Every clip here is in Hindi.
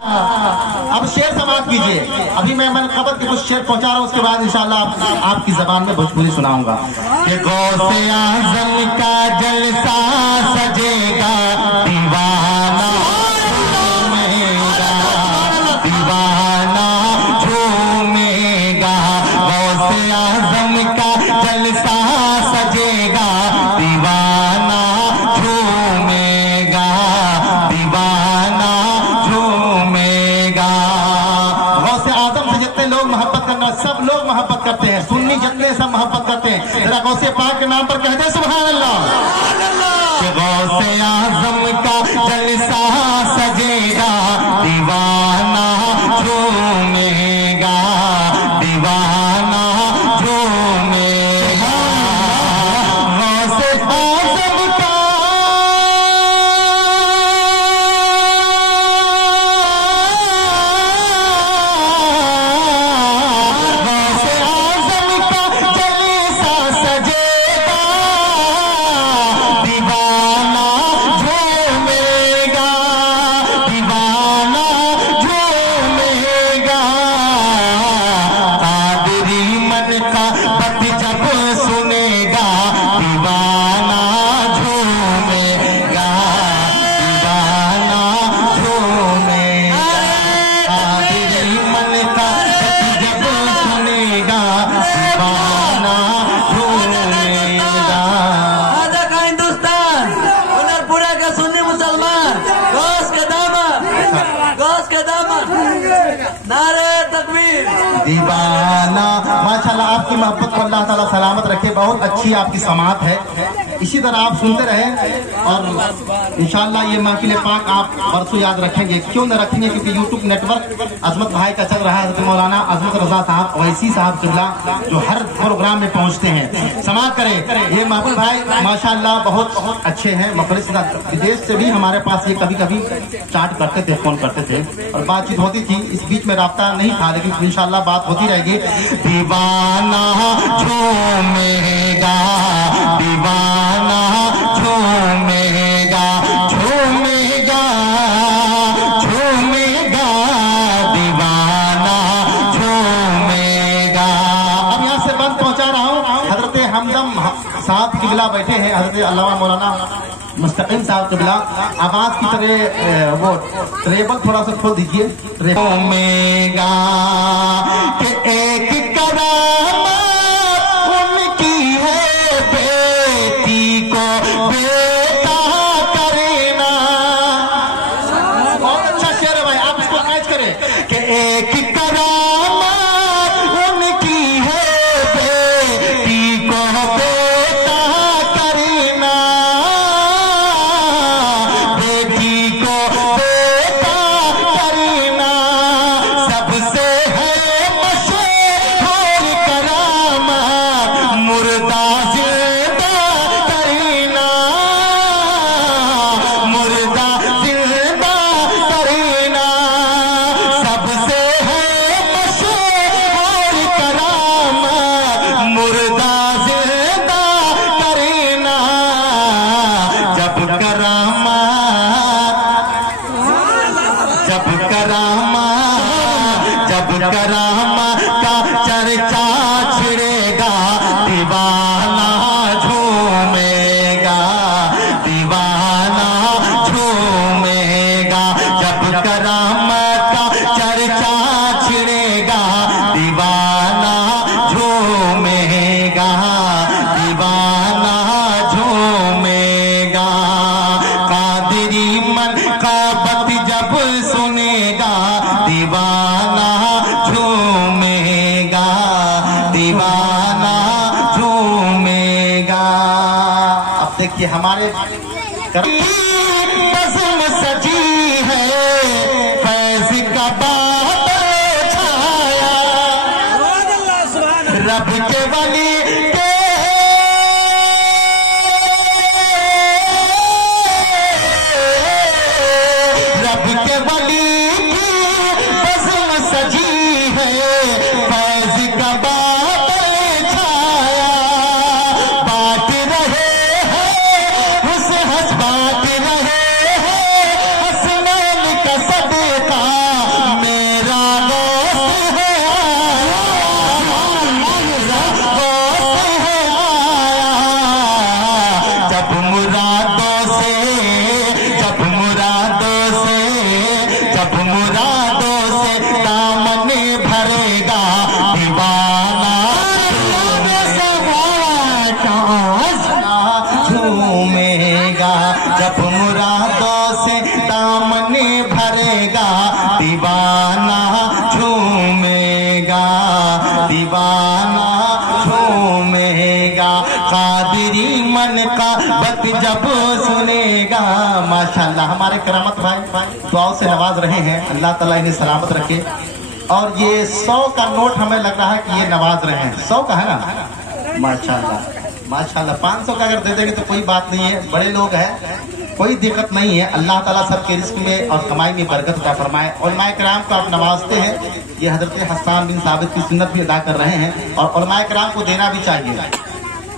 अब शेर समाप्त कीजिए। अभी मैं मनक़बत के कुछ शेर पहुंचा रहा हूं, उसके बाद इंशाअल्लाह आपकी जबान में भोजपुरी सुनाऊंगा। कि गौसे आज़म का जलसा सजेगा, दीवाना झूमेगा, दीवाना झूमेगा। गौसे आज़म का जलसा सजेगा, दीवाना झूमेगा, दीवाना झूमेगा। गौसे आज़म से जितने लोग मोहब्बत करना, सब लोग मोहब्बत करते हैं, सुन्नी जितने सब मोहब्बत करते हैं। जरा गौसे पाक के नाम पर कह दे सुभान अल्लाह। गौसे आज़म का जलसा सजेगा, दीवाना झूमेगा, दीवाना झूमेगा। गौसे आज़म का दीवाना। माशाल्लाह आपकी मोहब्बत को अल्लाह ताला सलामत रखे। बहुत अच्छी आपकी समात है, इसी तरह आप सुनते रहें और इंशाअल्लाह ये महफिल पाक आप बरसों याद रखेंगे। क्यों न रखेंगे, क्योंकि यूट्यूब नेटवर्क अजमत भाई का चल रहा है। मौलाना अजमत रजा साहब वैसी साहब किबला जो हर प्रोग्राम में पहुंचते हैं। समात करें। ये महबूब भाई माशाअल्लाह बहुत अच्छे हैं, मुखलिस। विदेश से भी हमारे पास ये कभी कभी चाट करते थे, फोन करते थे और बातचीत होती थी। इस बीच में राब्ता नहीं था, लेकिन इंशाअल्लाह बात होती रहेगी। दीवाना झूमेगा, दीवाना झूमेगा, झूमेगा, झूमेगा, दीवाना झूमेगा। अब यहाँ से बंद पहुंचा रहा हूँ। हजरत हमदम साहब किबला बैठे हैं, हजरत अल्लामा मौलाना मुस्तकीम साहब किबला। आवाज की तरह वो ट्रेबल थोड़ा सा खोल दीजिए। झूमेगा कि एक करामा उनकी है, बेटी को बेटा करना। बहुत अच्छा शेर है भाई, आप इसको कैच करें कि एक करामा उनकी है, बेटी को बेटा करना, बेटी को बेटा करना। सबसे है मशहूर करामा, मुर्दा जिंदा करना, मुर्दा जिंदा करना। सबसे है मशहूर करामा, मुर्दा जिंदा करना। जब करामा, जब करामा, जब करामा का चर्चा छिड़ेगा, दीवाना झूमेगा, दीवाना झूमेगा। जब करामा का चर्चा छिड़ेगा, दीवाना झूमेगा, दीवाना झूमेगा। कादिरी मनक़बत जब सुनेगा, दीवाना झूमेगा, दीवाना झूमेगा। अब देखिए हमारे बज़्म सजी है, फैज़ का बादल छाया, रब के वली के रब के वली की बज़्म सजी है, फैज़ का बादल छाया। बात रहे हैं उस हंस, बात रहे हैं हसनैन का सदका, जब मुरादों से दामन भरेगा दीवाना झूमेगा। जब मुरादों से दामन भरेगा दीवाना झूमेगा, दीवाना झूमेगा। कादरी मन का बात जब सुनेगा। माशाल्लाह हमारे करामत भाई दुआओं से नवाज रहे हैं, अल्लाह ताला इन्हें सलामत रखे। और ये 100 का नोट हमें लग रहा है कि ये नवाज रहे हैं, 100 का है ना। माशाल्लाह माशाल्लाह। 500 का अगर दे देंगे तो कोई बात नहीं है, बड़े लोग हैं, कोई दिक्कत नहीं है। अल्लाह ताला सबके रिस्क में और कमाई में बरकत अता फरमाए। उलमाए किराम को आप नवाजते हैं, ये हजरत हसन बिन साबित की सुन्नत भी अदा कर रहे हैं और उलमाए किराम को देना भी चाहिए,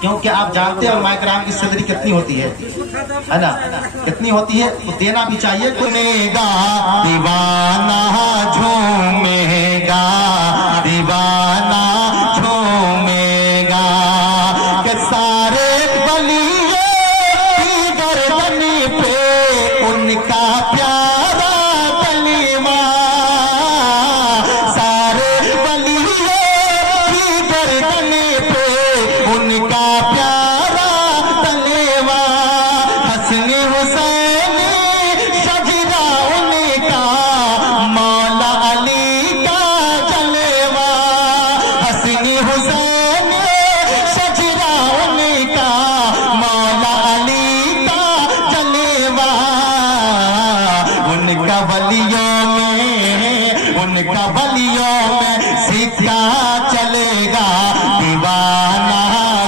क्योंकि आप जानते हैं उलमाए किराम की सदरी कितनी होती है ना, कितनी होती है, तो देना भी चाहिए। झूमेगा दीवाना झूमेगा, दीवाना झूमेगा। के सारे बलियों की गर्दन पे उनका प्यारा कलीमा, सारे बलियों की गर्दन पे उनका प्यारा कलीमा। हसन हुसैन सजदा उनका मौला अली का जलवा, हसन हुसैन सजदा उनका मौला अली का जलवा। उनका बलियों में सिक्का चलेगा दीवाना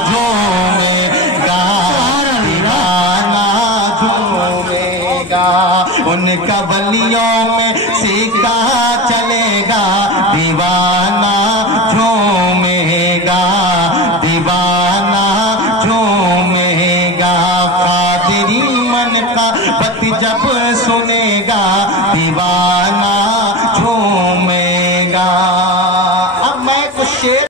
झूमेगा, दीवाना झूमेगा। उनका बलियों में सिक्का चलेगा दीवाना झूमेगा, दीवाना झूमेगा। कादरी मन का बात जब सुनेगा दीवाना